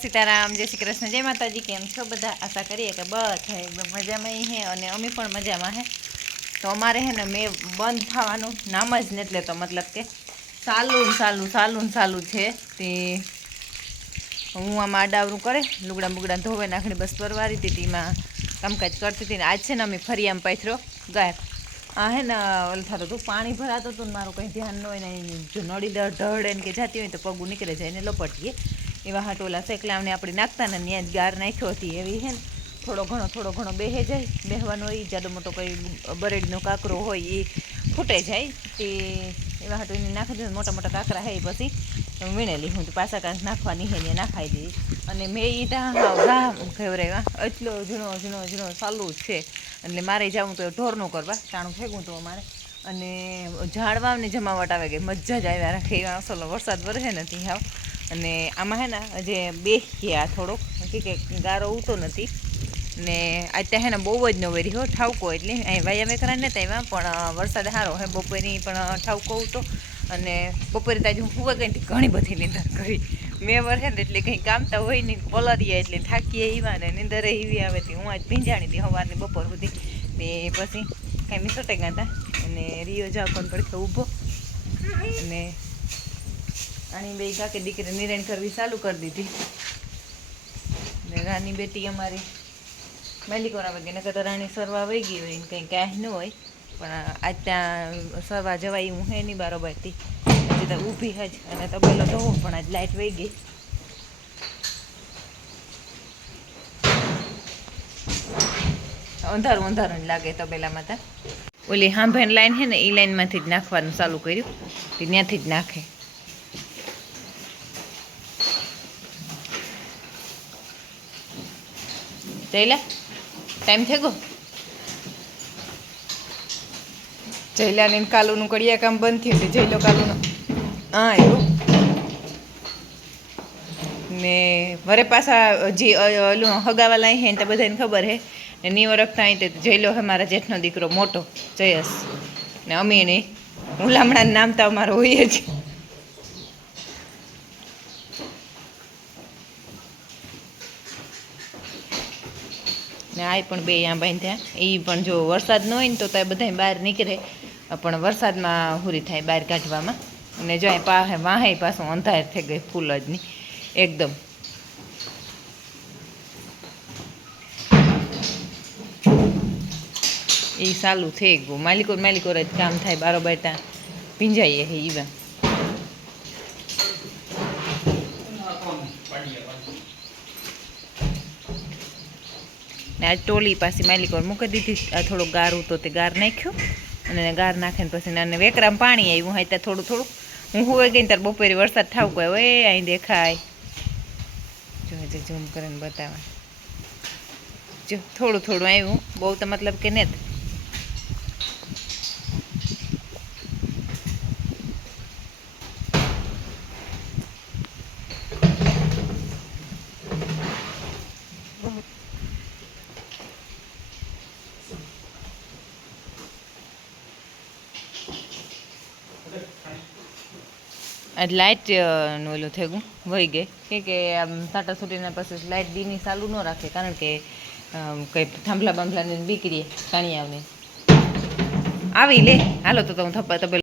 સીતારામ, જય શ્રી કૃષ્ણ, જય માતાજી, કેમ છો બધા? આશા કરીએ કે એકદમ મજામાં હે અને અમે પણ મજામાં હે. તો અમારે હે ને મેં બંધ થવાનું નામ જ ને એટલે તો મતલબ કે સાલું સાલું સાલું સાલું છે તે હું આમાં આડાવરું કરે લુગડા બુગડા ધોવે નાખણી બસ પરવારી હતી, તેમાં કામકાજ કરતી હતી ને આજ છે ને અમે ફરી આમ પાથરો ગાયબ. આ હે ને, ઓલું થતું હતું, પાણી ભરાતું હતું ને મારું કંઈ ધ્યાન ન હોય ને, જો નળી ઢળે ને કે જાતી હોય તો પગું નીકળે જાય ને લપટીએ. એવા હાટોલા સેકલાવને આપણે નાખતા ને ત્યાં જ ગાર નાખ્યો હતી એવી હે ને. થોડો ઘણો થોડો ઘણો બેહે જાય. બેહવાનો હોય જાડો મોટો કંઈ બરેડીનો કાકરો હોય એ ફૂટે જાય. તે એવા હાટો એને નાખી દીધું મોટા મોટા કાકરા હે પછી વીણેલી હું તો પાછા કાંક નાખવાની હે ને નાખાઈ દીધી અને મેં એ ત્યાં એટલો ઝીણો ઝીણો ઝીણો ચાલુ જ છે. એટલે મારે જવું તો ઢોરનું કરવા. ટાણું ફેંકવું તો અમારે. અને ઝાડવાને જમાવટ આવે કે મજા જ આવ્યા રાખે એવા અસલો વરસાદ વરસે નથી હાવ અને આમાં હે ને જે બે ગયા થોડોક. કે કે ગારો ઉતો નથી. ને અત્યારે હે ને બહુ જ ન વેરી હો, ઠાવકો એટલે. અહીં વાયા વેકરા ને આવ્યા, પણ વરસાદ સારો હે બપોરની, પણ ઠાવકો ઉતો અને બપોરે તાજી હું ફૂવા કંઈ ઘણી બધી નિંદર કરી. મેં વરસે ને એટલે કંઈ કામ તો હોય નહીં પલરીએ એટલે થાકીએ એવા ને નિંદર એવી આવે હતી હું આજ ભીંજાણી હતી સવારની બપોર સુધી. ને પછી કાંઈ મિસોટે ગયા અને રિયો જાવ પણ પડખે ઊભો. અને આની બે કાકે દીકરી નિરણ કરવી ચાલુ કરી દીધી. ને રાની બેટી અમારી મેલિકોરા વગી નકર તો રાણી સરવા વહી ગઈ હોય કંઈ ક્યાંય ન હોય. પણ આજ ત્યાં સરવા જવાય હું હે નહીં બરોબરથી હજી તો ઊભી હજ, અને તબેલો ધોવો પણ આજ લાઇટ વહી ગઈ. અંધારું અંધારું લાગે તબેલામાં ત્યાં ઓલી હાંભેન લાઈન છે ને એ લાઈનમાંથી જ નાખવાનું ચાલુ કર્યું. ત્યાંથી જ નાખે. જયલા ટાઈમ થઈ ગયો? જયલાને કાલુનું કડિયા કામ બંધ થયું એટલે જયલો કાલુનું. હા, એવું? ને વરે પાછા હજી ઓલું હગાવા લાઈ હે તો બધાને ખબર હે? ને ની ઓળખતા અહીં તે જયલો હે મારા જેઠનો દીકરો, મોટો, જયસ. ને અમી નહીં હું નામ તો અમારો હોઈએ જ. ને આ પણ બે અહીંયા બાંધ્યા એ પણ જો વરસાદ ન હોય ને તો તો બધા બહાર નીકળે. પણ વરસાદમાં હુરી થાય બહાર કાઢવામાં. અને જો પાસે વાહે પાછું અંધાર થઈ ગઈ ફૂલ જ નહીં. એકદમ. એ સારું થઈ ગયું. માલિકો માલિકોર જ કામ થાય, બારોબાર ત્યાં પીંજાઈએ ઈવા ને આ ટોલી પાસે માલિકો મૂકી દીધી. આ થોડો ગાર તો તે ગાર નાખ્યો. અને ગાર નાખીને પછી અને વેકરામ પાણી આવ્યું હોય ત્યાં થોડું થોડું. હું હોય ગઈ ત્યારે બપોરે વરસાદ થાવ કોઈ એ અહીં દેખાય. જો હજુ ઝૂમ કરીને બતાવે. જો થોડું થોડું આવ્યું બહુ તો મતલબ કે ને લાઇટનું ઓલું થઈ ગયું, વહી ગઈ. કે કે આમ સાટા સુટીના પછી લાઇટ દીની ચાલુ ન રાખે, કારણ કે કંઈ થાંભલા બાંભલાની બીકરીએ કાણી આવને. આવી લે. હાલો તો તો હું થપ્પા તબેલ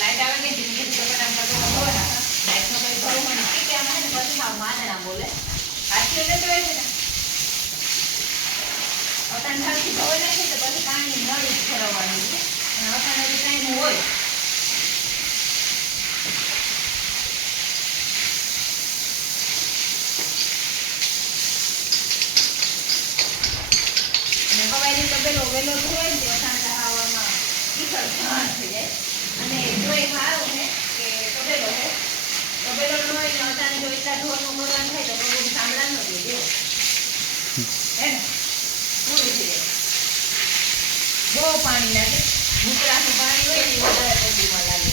લાઈટ આવે ગઈ ધીમે ધીમે ફટાફટ લાઈટનો કઈ ભરો મને કે આમાં ને પછી હાવ માદણા બોલે. હાથી એટલે તો છે ને. અટાણ ધોઈ નાખી તો પછી પાણી નળી જ ફેરવવાની છે. અને અટાણ હજી કાંઈ હોય. હવાઈની તો પેલો વેલો ધોવાય ને થઈ જાય. અને જોઈ સારું છે કે તબેલો છે તબેલો ન હોય ને જો એટલા ઢોરનું મરવાનું થાય તો બહુ સાંભળા ન દે દેવો હે? ને પૂરું થઈ જાય બહુ પાણી લાગે. મૂતરાનું પાણી હોય ને વધારે પગીમાં લાગે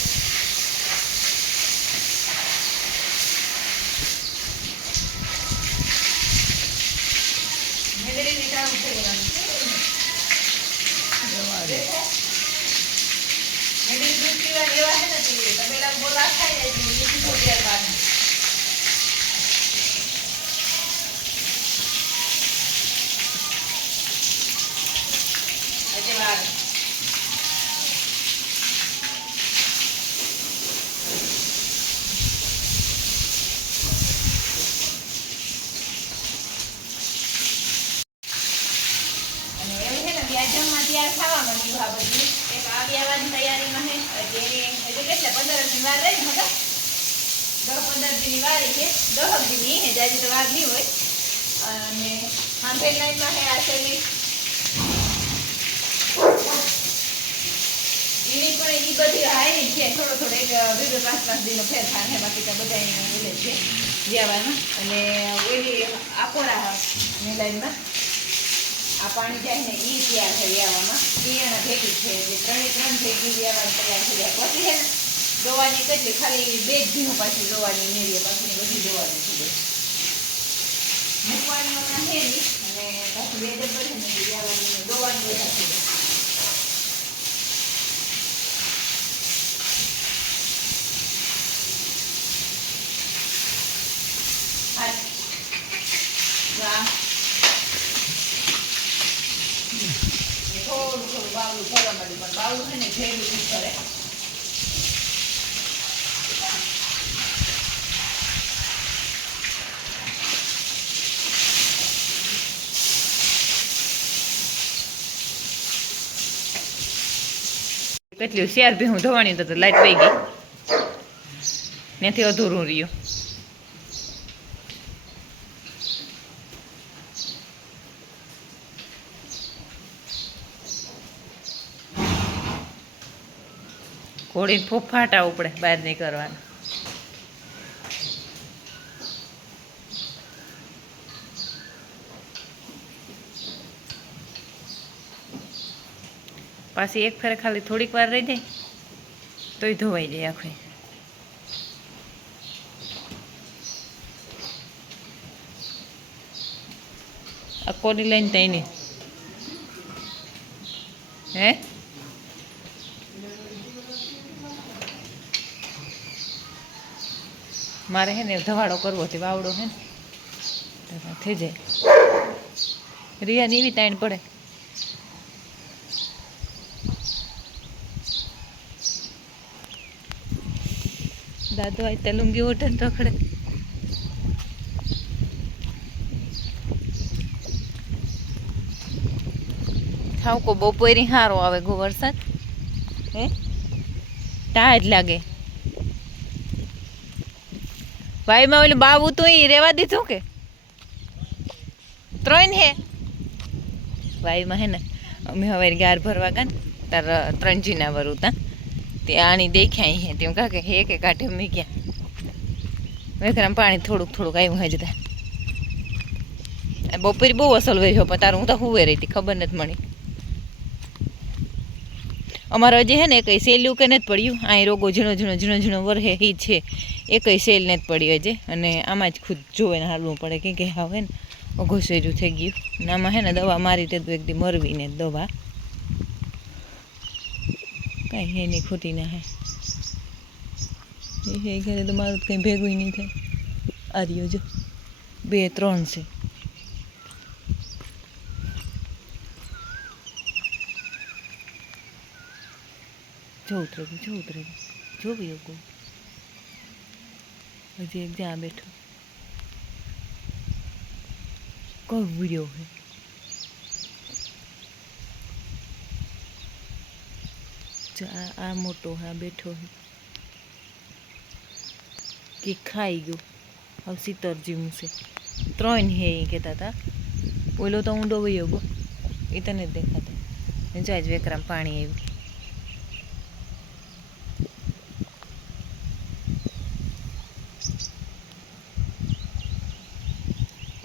મેદરીને ચાલુ થઈ જવાનું દેખો મેદરી દૂધ પીવા જેવા છે ને તબેલા બોલા ખાઈ હજી વાર અને એવું છે ને વ્યાજમાં તૈયાર થવા માંડ્યું આ બધું એક આવી આવવાની તૈયારીમાં છે એટલે એની હજી કેટલે પંદર દિન વાર રહી ને હતા દસ પંદર દિનની વાર છે દસ દિનની હે જાજી તો વાર નહીં હોય અને હાંભેલ લાઈનમાં છે આ શેલી એની આ પાણી જાય ને તૈયાર થઈ છે ત્રણે ત્રણ ભેગી વ્યાવા તૈયાર થઈ પછી છે ને દોવાની કેટલી ખાલી બે જ ભીનું પાછી દોવાની મેળીએ પાછી બધી દોવાની છે મૂકવાની હમણાં છે અને પાછી જ પડે ને વ્યાવાની દોવાની. જા. થોડું થોડું બાવલું કરવા માંડ્યું, પણ બાવલું છે ને નહીં કરે કેટલી શેર ભી હું ધોવાની તો લાઈટ વહી ગઈ. ત્યાંથી અધૂરું રહ્યું. ઘોડીને ફૂફાટા ઉપડે બહાર નહીં કરવાના પાછી એક ફેરે ખાલી થોડીક વાર રહી જાય, તોય ધોવાઈ જાય આખી. આ કોની લઈને તઈને હે? મારે હે ને ધવાડો કરવો છે, વાવડો હે ને. થઈ જાય. રિયાની એવી તાણ પડે. દાદો આય તેલુંગી ઓટન તો ખડે ઠાવકો બપોરી હારો આવે ગો વરસાદ? હે? તાજ લાગે. ભાઈમાં ઓલું બાબુ તો એ રેવા દીધું કે? ત્રણ હે? ભાઈમાં હે ને, અમે હવે ગાર ભરવા ગયા તાર ત્રણ જીના વરું તા તે આની દેખ્યા હે તેમ કાકે હે કે કાઢે મી ગયા વેકરામ પાણી થોડુંક થોડુંક આવ્યું હજતા જતા. બપોરે બહુ અસલ વેર્યો પણ તારું હું તો હુવે રહી હતી, ખબર નથી મળી. અમારો હજી હે ને કંઈ સેલ્યું કે નથી પડ્યું? અહીં રોગો ઝીણો ઝીણો ઝીણો ઝીણો વરહે એ છે. એ કંઈ સેલ નથી પડી હજે, અને આમાં જ ખુદ જોવે ને હાલવું પડે. કે કે હવે ને ઘોસેરું થઈ ગયું. ને આમાં હે ને દવા મારી તે એક દી મરવી ને દવા. કાંઈ હે નહીં ખોટી ના હે. એ હે ઘરે તો મારું કંઈ ભેગું નહીં થાય. આ રહ્યો જો, બે ત્રણ છે. જો ઉતરે ગયું જો ઉતરે ગયું જો બી કોઈ હજી એક જ્યાં બેઠો. કોઈ વીડિયો હે? આ આ મોટો હા, બેઠો કે ખાઈ ગયો. હવે સિત્તર જીવું ત્રણ હે એ કહેતા હતા ઓલો તો ઊંડો વયો ગયો. એ તને જ દેખાતા. જાય જ વેકરામ પાણી આવ્યું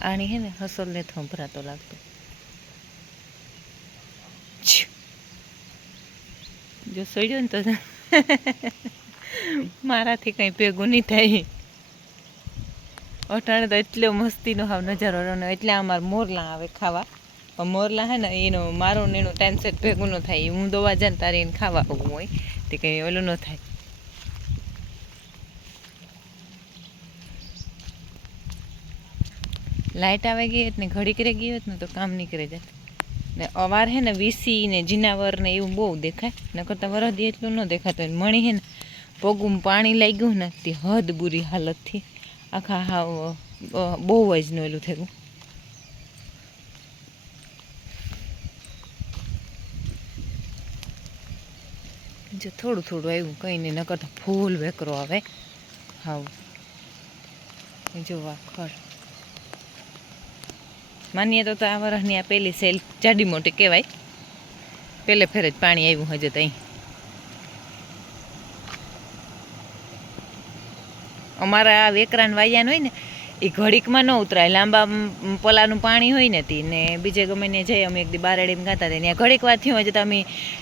આણી હે ને હસલને થંભરાતો લાગતો. જો સડ્યો ને તો મારાથી કંઈ ભેગું નહીં થાય. અટાણે તો એટલો મસ્તીનો હાવ નજારો રહ્યો એટલે અમારે મોરલા આવે ખાવા. મોરલા હે ને, એનો મારો ને એનું ટાઈમ સેટ ભેગું ન થાય. હું દવા જાય ને તારે એને ખાવા આવવું હોય, તે કંઈ ઓલું ન થાય. લાઇટ આવે ગઈ હોત ને ઘડી કરે ગઈ હોત ને, તો કામ નીકળે જાય ને અવાર હે ને વીસી ને જીનાવર ને એવું બહુ દેખાય. ન કરતાં વરદી એટલું ન દેખાતું. મણી હે ને પગું પાણી લાગ્યું ને તે હદ બુરી હાલતથી આખા હાવ બહુ જ નોયલું થયું. જો થોડું થોડું આવ્યું કંઈ નહીં ન તો ફૂલ વેકરો આવે. હાવ. જોવા ખર માનીએ તો આ વરસની આ પહેલી સેલ જાડી મોટી કહેવાય. પહેલે ફેર જ પાણી આવ્યું હજે ત્યાં અમારા આ વેકરાન વાયાન હોય ને, એ ઘડીકમાં ન ઉતરાય. લાંબા પલાનું પાણી હોય ને તી ને બીજે ગમે ને જઈએ અમે એક દી બારેડીમાં ગાતા હતા. ત્યાં ઘડીક વાર થયું હોય તો અમે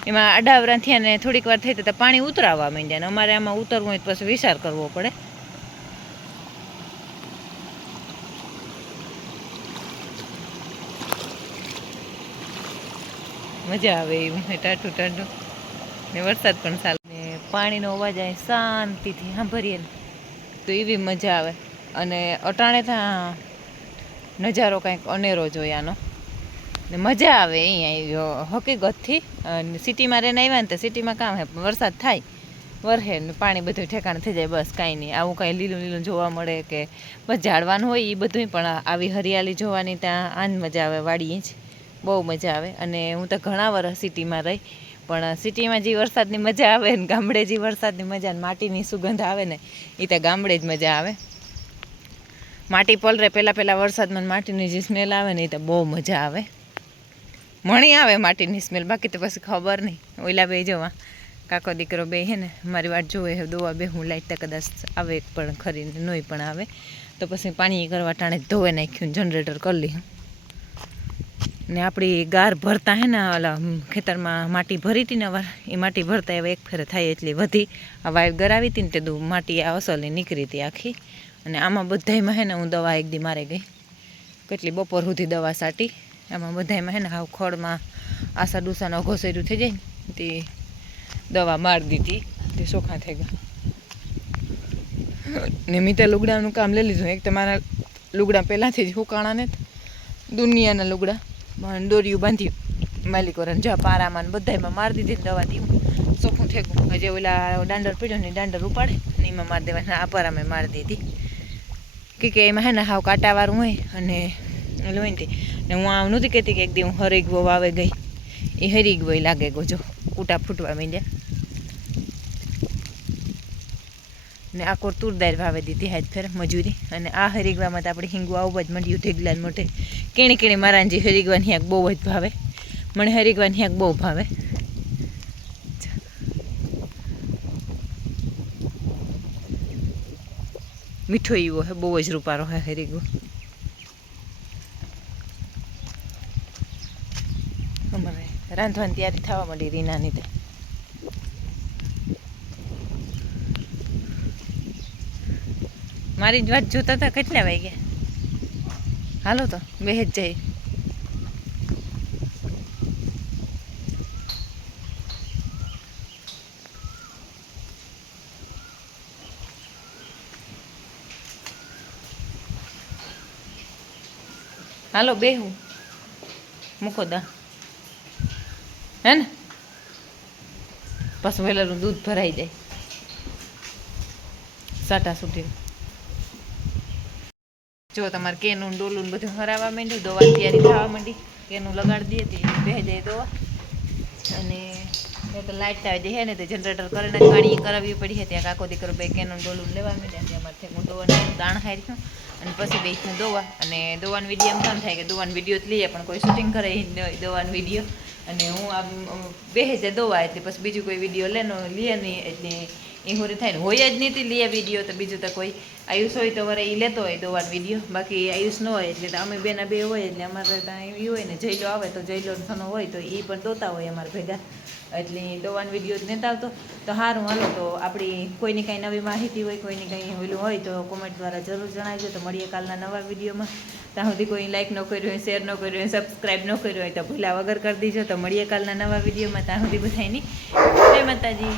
એમાં અડાવરા થયા ને થોડીક વાર થઈ તો પાણી ઉતરાવા માંડ્યા ને અમારે આમાં ઉતરવું હોય તો પછી વિચાર કરવો પડે. મજા આવે એવું. ટાટું ટાટું ને વરસાદ પણ સારો. ને પાણીનો અવાજ અહીં શાંતિથી સાંભળીએ ને. તો એવી મજા આવે. અને અટાણે ત્યાં નજારો કંઈક અનેરો જોયાનો ને મજા આવે અહીંયા હકીકતથી. સિટીમાં રહીને આવ્યા ને તો સિટીમાં કામ હે વરસાદ થાય. વરહે ને પાણી બધું ઠેકાણ થઈ જાય બસ કાંઈ નહીં. આવું કાંઈ લીલું લીલું જોવા મળે કે બસ ઝાડવાનું હોય એ બધું પણ આવી હરિયાળી જોવાની ત્યાં આન મજા આવે વાડીએ જ. બહુ મજા આવે. અને હું તો ઘણા વર્ષ સિટીમાં રહી, પણ સિટીમાં જે વરસાદની મજા આવે ને, ગામડે જે વરસાદની મજા ને, માટીની સુગંધ આવે ને એ તો ગામડે જ મજા આવે. માટી પલરે પહેલાં પહેલાં વરસાદમાં માટીની જે સ્મેલ આવે ને એ તો બહુ મજા આવે. મણી આવે માટીની સ્મેલ, બાકી તો પછી ખબર નહીં. ઓલા બે જોવા કાકો દીકરો બે હે ને, મારી વાત જોવે દોવા બે, હું લાઈટ કદાચ આવે પણ ખરી નહીં પણ આવે. તો પછી પાણી કરવા ટાણે ધોવે નાખ્યું જનરેટર કરી લીધું. ને આપણી ગાર ભરતા હે ને ઓલા ખેતરમાં માટી ભરી હતી ને એ માટી ભરતા એવા એક ફેરે થાય એટલી વધી. આ વાઈફ ગરાવી હતી ને તે માટી આ અસલની નીકળી હતી આખી. અને આમાં બધાયમાં હે ને હું દવા એક દી મારે ગઈ. કેટલી બપોર સુધી દવા સાટી. આમાં બધાયમાં હે ને હાવ ખોળમાં આસા ડુસાનો ઘોસેરું થઈ જાય ને તે દવા મારી દીધી. તે સોખા થઈ ગયા. ને મેં તો લુગડાનું કામ લઈ લીધું. એક તો મારા લુગડા પહેલાંથી જ હુકાણા ને દુનિયાના લુગડા. દોરિયું બાંધ્યું. માલિકોરન જા પારામાં ને બધાયમાં મારી દીધી ને દવાથી ચોખ્ખું ઠેકું. ગયું હજી ઓલા દાંડર પીડ્યો ને દાંડર ઉપાડે ને એમાં મારી દેવાના. આ પારામાં મારી દીધી. કે કે એમાં હે ને હાવ કાંટાવાળું હોય અને ઓલું હોય ને હું આમ નહોતી કહેતી કે એક દી હું હરીગવો વાવે ગઈ. એ હરી હરીગવો લાગે ગો જો. કૂટા ફૂટવા માંડ્યા. ને આ કોર દાર ભાવે દીધી હાથ ફેર મજૂરી. અને આ હરીગવામાં તો આપણે હિંગવા આવવા જ મંડ્યું ઢેગલાને મોટે. કેણી કેણી મારાજી હરીગવાની હિયાક બહુ જ ભાવે. મને હરીગવાની હિયાક બહુ ભાવે. મીઠો એવો હે, બહુ જ રૂપારો હે હરીગો. અમારે રાંધવાની તૈયારી થવા મળી રીનાની તે. મારી વાત જોતા હતા, કેટલા વાગ્યા? હાલો તો બેહજ જ જઈ. હાલો બેહું મૂકો દા. હે ને? પાછું વહેલાનું દૂધ ભરાઈ જાય. સાટા સુધી જો તમારે કેનું ડોલું બધું હરાવવા માંડ્યું દવા તૈયારી થવા માંડી, કેનું લગાડી દઈએ તે બે જાય દવા અને તો લાઇટ આવી જાય ને, તે જનરેટર કરીને પાણી કરાવવી પડી ત્યાં કાકો દીકરો બે કેનું ડોલું લેવા માંડ્યા, ત્યાં મારે હું દવાનું દાણ હાર્યું. અને પછી બેસનું દોવા, અને દોવાનો વીડિયો એમ કામ થાય કે દોવાનું વીડિયો જ લઈએ, પણ કોઈ શૂટિંગ કરે દોવાનો વીડિયો અને હું આમ, બે હજાર દોવા, એટલે પછી બીજું કોઈ વીડિયો લેનો લે નહીં, એટલે એ હું થાય ને. હોય જ નહીં લે વીડિયો તો બીજું તો કોઈ આયુષ હોય તો વરે એ લેતો હોય દોવાનો વીડિયો બાકી આયુષ ન હોય એટલે અમે બેના બે હોય એટલે અમારે ત્યાં એ હોય ને. જયલો આવે તો જયલો થનો હોય તો એ પણ દોતા હોય અમારા ભેગા. એટલે દોવાનો વીડિયો જ નહોતા આવતો. તો સારું હાલો તો આપણી કોઈની કાંઈ નવી માહિતી હોય, કોઈની કાંઈ ઓલું હોય તો કોમેન્ટ દ્વારા જરૂર જણાવજો. તો મળીએ કાલના નવા વિડીયોમાં ત્યાં સુધી કોઈ લાઈક ન કર્યું હોય શેર ન કર્યું હોય સબસ્ક્રાઈબ ન કર્યું હોય તો ભૂલા વગર કરી દીજો. તો મળીએ કાલના નવા વિડીયોમાં ત્યાં સુધી બધાની જય માતાજી.